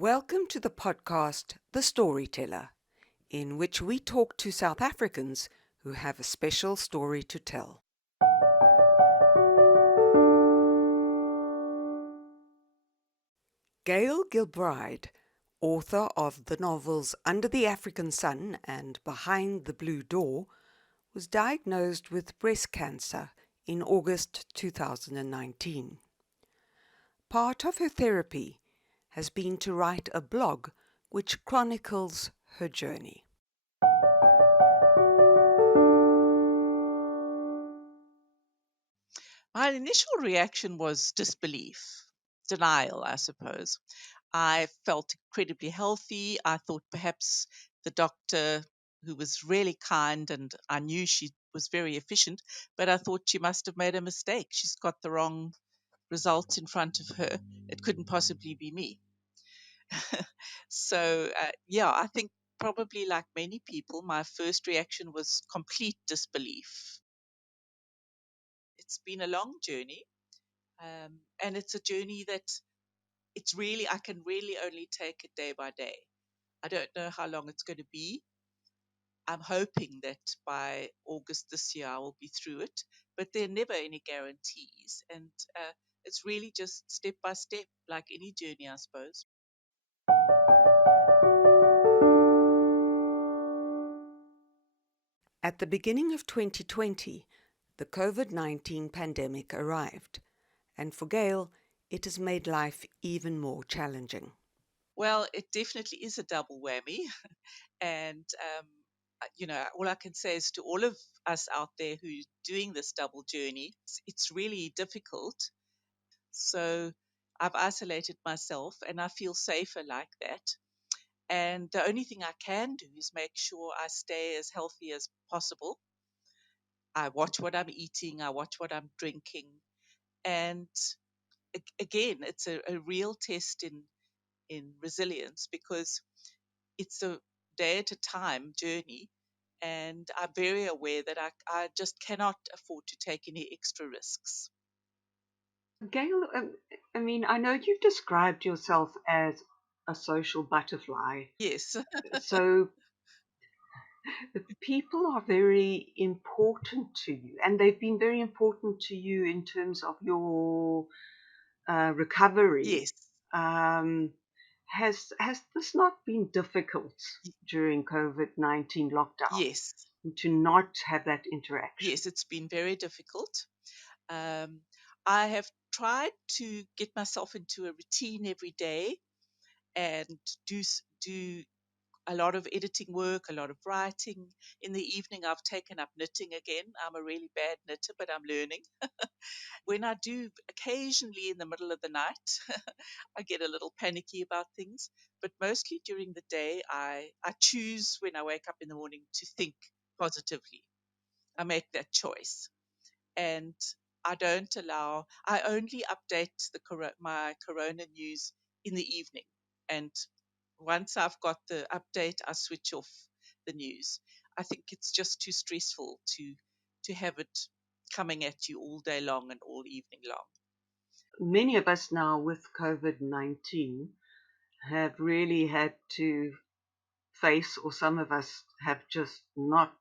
Welcome to the podcast The Storyteller, in which we talk to South Africans who have a special story to tell. Gail Gilbride, author of the novels Under the African Sun and Behind the Blue Door, was diagnosed with breast cancer in August 2019. Part of her therapy has been to write a blog which chronicles her journey. My initial reaction was disbelief, denial, I suppose. I felt incredibly healthy. I thought perhaps the doctor, who was really kind and I knew she was very efficient, but I thought she must have made a mistake. She's got the wrong results in front of her. It couldn't possibly be me. So, I think probably like many people, my first reaction was complete disbelief. It's been a long journey, and it's a journey that I can really only take it day by day. I don't know how long it's going to be. I'm hoping that by August this year I will be through it, but there are never any guarantees. And it's really just step by step, like any journey, I suppose. At the beginning of 2020, the COVID-19 pandemic arrived, and for Gail, it has made life even more challenging. Well, it definitely is a double whammy. And, all I can say is to all of us out there who's doing this double journey, it's really difficult. So I've isolated myself and I feel safer like that. And the only thing I can do is make sure I stay as healthy as possible. I watch what I'm eating, I watch what I'm drinking. And again, it's a real test in resilience because it's a day at a time journey. And I'm very aware that I just cannot afford to take any extra risks. Gail, I know you've described yourself as a social butterfly. Yes. So people are very important to you, and they've been very important to you in terms of your recovery. Yes. Um, has this not been difficult during COVID-19 lockdown Yes. to not have that interaction? Yes, it's been very difficult. Um, I have tried to get myself into a routine every day and do a lot of editing work, a lot of writing. In the evening, I've taken up knitting again. I'm a really bad knitter, but I'm learning. When I do, occasionally in the middle of the night, I get a little panicky about things. But mostly during the day, I choose when I wake up in the morning to think positively. I make that choice. And I only update my corona news in the evening. And once I've got the update, I switch off the news. I think it's just too stressful to have it coming at you all day long and all evening long. Many of us now with COVID-19 have really had to face, or some of us have just not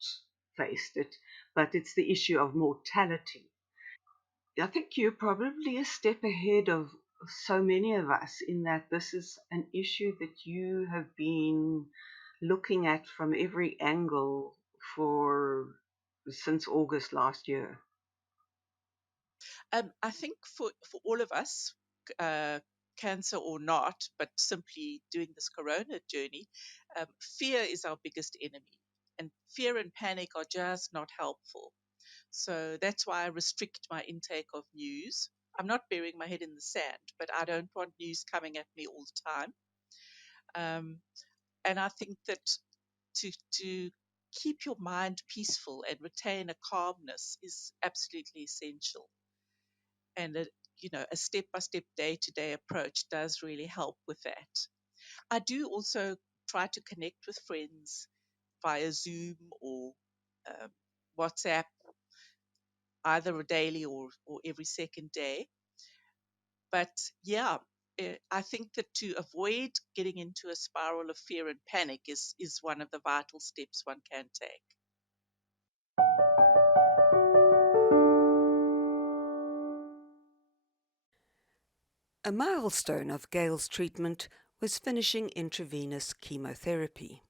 faced it, but it's the issue of mortality. I think you're probably a step ahead of so many of us in that this is an issue that you have been looking at from every angle for since August last year. I think for all of us, uh, cancer or not, but simply doing this corona journey, fear is our biggest enemy. And fear and panic are just not helpful. So that's why I restrict my intake of news. I'm not burying my head in the sand, but I don't want news coming at me all the time. Um, and I think that to keep your mind peaceful and retain a calmness is absolutely essential. And a step by step, day to day approach does really help with that. I do also try to connect with friends via Zoom or um, WhatsApp, either daily or every second day. But yeah, I think that to avoid getting into a spiral of fear and panic is one of the vital steps one can take. A milestone of Gail's treatment was finishing intravenous chemotherapy.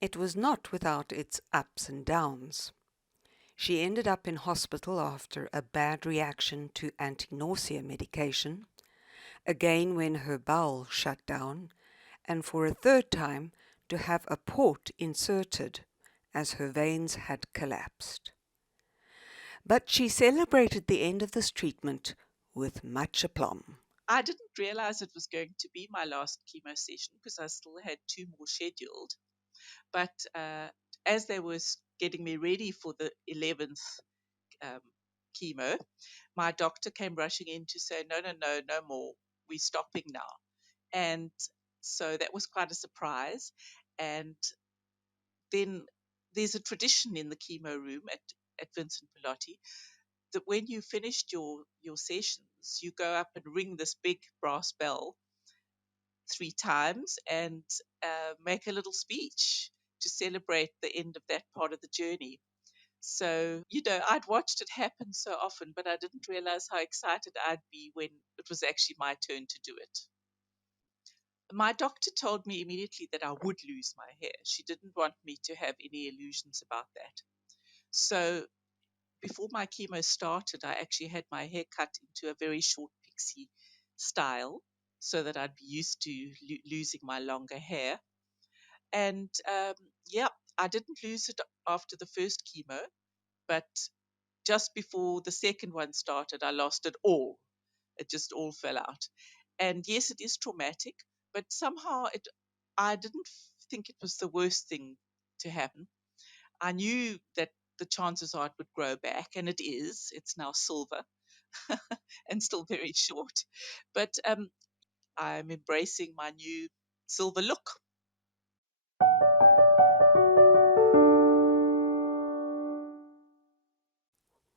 It was not without its ups and downs. She ended up in hospital after a bad reaction to anti-nausea medication, again when her bowel shut down, and for a third time to have a port inserted as her veins had collapsed. But she celebrated the end of this treatment with much aplomb. I didn't realize it was going to be my last chemo session because I still had two more scheduled. But as they were getting me ready for the 11th um, chemo, my doctor came rushing in to say, no, no, no, no more. We're stopping now. And so that was quite a surprise. And then there's a tradition in the chemo room at Vincent Pallotti that when you finished your sessions, you go up and ring this big brass bell 3 times and make a little speech to celebrate the end of that part of the journey. So, I'd watched it happen so often, but I didn't realize how excited I'd be when it was actually my turn to do it. My doctor told me immediately that I would lose my hair. She didn't want me to have any illusions about that. So, before my chemo started, I actually had my hair cut into a very short pixie style so that I'd be used to losing my longer hair. And yeah, I didn't lose it after the first chemo, but just before the second one started, I lost it all. It just all fell out. And yes, it is traumatic, but somehow I didn't think it was the worst thing to happen. I knew that the chances are it would grow back, and it is. It's now silver and still very short. But I'm embracing my new silver look.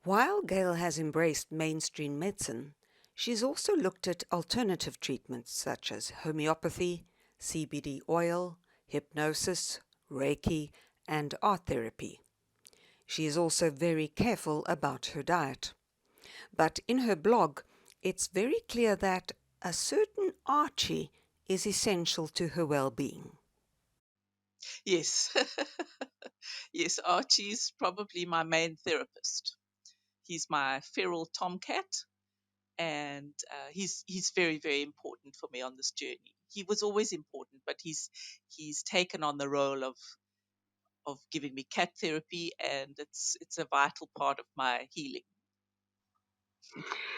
While Gail has embraced mainstream medicine, she's also looked at alternative treatments such as homeopathy, CBD oil, hypnosis, Reiki, and art therapy. She is also very careful about her diet. But in her blog, it's very clear that a certain Archie is essential to her well-being. Yes, yes, Archie's probably my main therapist. He's my feral tomcat, and he's very very important for me on this journey. He was always important, but he's taken on the role of giving me cat therapy, and it's a vital part of my healing.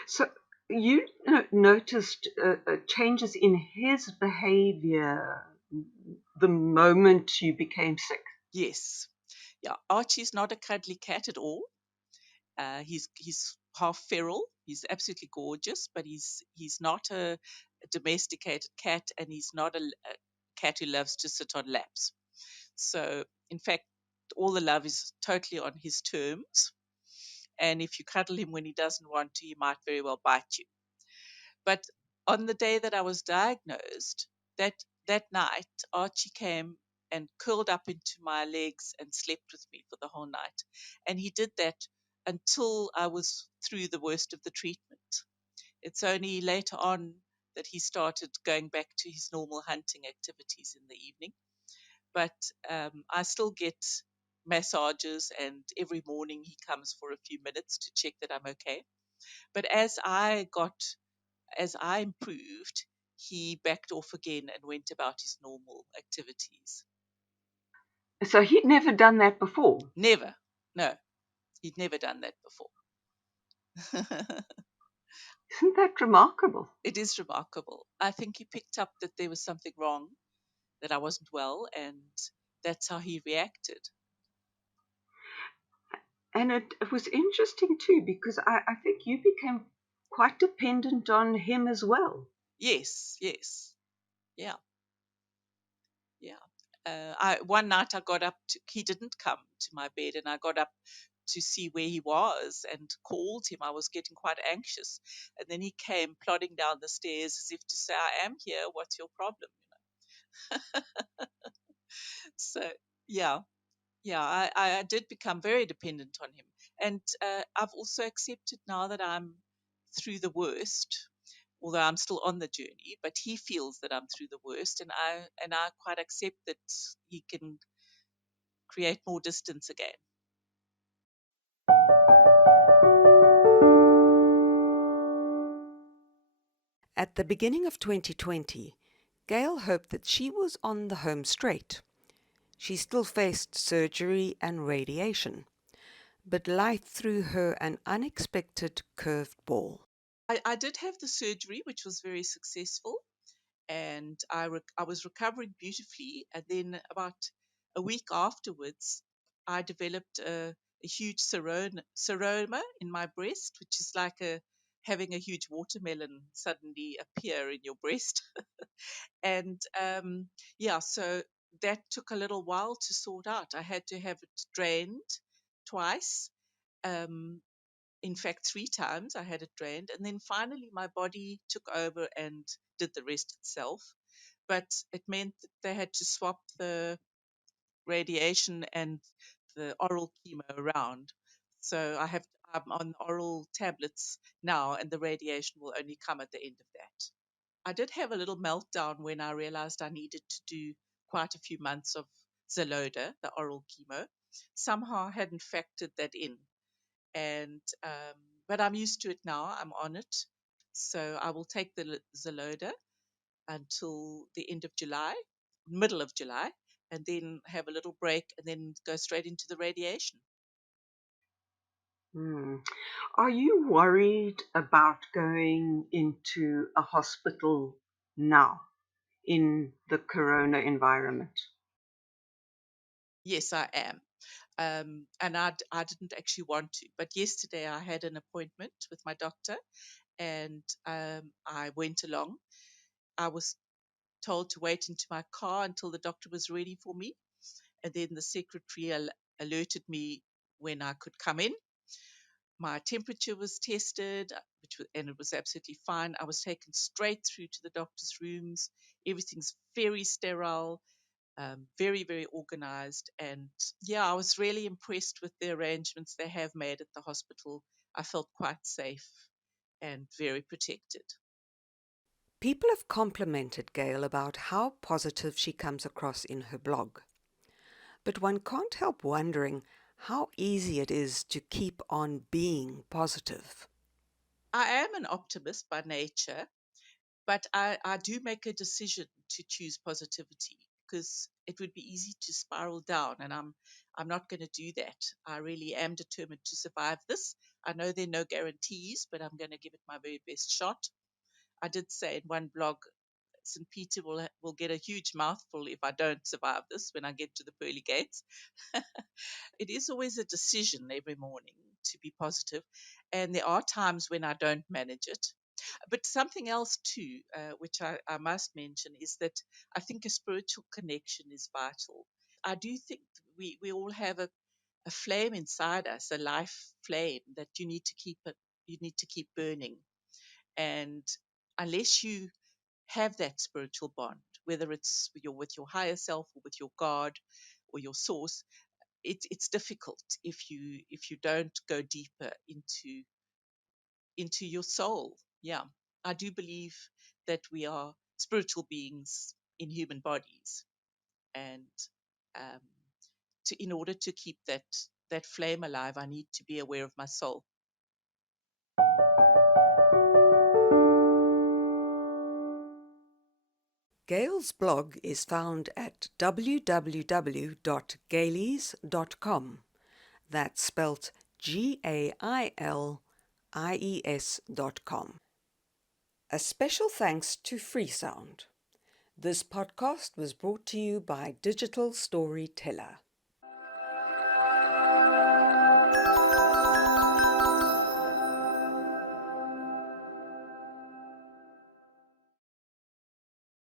So you noticed changes in his behavior the moment you became sick. Yes, yeah. Archie's not a cuddly cat at all. He's half feral. He's absolutely gorgeous, but he's not a domesticated cat, and he's not a cat who loves to sit on laps. So, in fact, all the love is totally on his terms. And if you cuddle him when he doesn't want to, he might very well bite you. But on the day that I was diagnosed, that night, Archie came and curled up into my legs and slept with me for the whole night. And he did that until I was through the worst of the treatment. It's only later on that he started going back to his normal hunting activities in the evening. But I still get massages, and every morning he comes for a few minutes to check that I'm okay. But as I improved, he backed off again and went about his normal activities. So he'd never done that before. Never, no, he'd never done that before. Isn't that remarkable? It is remarkable. I think he picked up that there was something wrong, that I wasn't well, and that's how he reacted. And it was interesting too because I think you became quite dependent on him as well. Yes, yes, yeah, yeah. I one night I got up to, he didn't come to my bed, and I got up to see where he was and called him. I was getting quite anxious. And then he came plodding down the stairs as if to say, I am here. What's your problem? So, yeah, yeah, I did become very dependent on him. And I've also accepted now that I'm through the worst, although I'm still on the journey, but he feels that I'm through the worst, and I quite accept that he can create more distance again. At the beginning of 2020, Gail hoped that she was on the home straight. She still faced surgery and radiation, but life threw her an unexpected curved ball. I did have the surgery, which was very successful, and I was recovering beautifully. And then about a week afterwards, I developed a huge seroma in my breast, which is like having a huge watermelon suddenly appear in your breast. And yeah, so that took a little while to sort out. I had to have it drained twice. Um, in fact, three times I had it drained. And then finally, my body took over and did the rest itself. But it meant that they had to swap the radiation and the oral chemo around. So I'm on oral tablets now, and the radiation will only come at the end of that. I did have a little meltdown when I realized I needed to do quite a few months of Xeloda, the oral chemo. Somehow I hadn't factored that in, and but I'm used to it now. I'm on it, so I will take the Xeloda until the end of July, middle of July, and then have a little break, and then go straight into the radiation. Hmm. Are you worried about going into a hospital now in the corona environment? Yes, I am. And I didn't actually want to, but yesterday I had an appointment with my doctor, and I went along. I was told to wait into my car until the doctor was ready for me, and then the secretary alerted me when I could come in. My temperature was tested, and it was absolutely fine. I was taken straight through to the doctor's rooms. Everything's very sterile, very, very organized. And yeah, I was really impressed with the arrangements they have made at the hospital. I felt quite safe and very protected. People have complimented Gail about how positive she comes across in her blog. But one can't help wondering how easy it is to keep on being positive. I am an optimist by nature, but I do make a decision to choose positivity because it would be easy to spiral down, and I'm not going to do that. I really am determined to survive this. I know there are no guarantees, but I'm going to give it my very best shot. I did say in one blog, St. Peter will get a huge mouthful if I don't survive this when I get to the pearly gates. It is always a decision every morning to be positive, and there are times when I don't manage it. But something else too, which I must mention, is that I think a spiritual connection is vital. I do think we all have a flame inside us, a life flame that you need to keep burning. And unless you have that spiritual bond, whether it's with your higher self or with your God or your source, it's difficult if you don't go deeper into your soul. Yeah, I do believe that we are spiritual beings in human bodies, and um, in order to keep that flame alive, I need to be aware of my soul. Gail's blog is found at www.gailies.com. That's spelt GAILIES.com. A special thanks to Freesound. This podcast was brought to you by Digital Storyteller.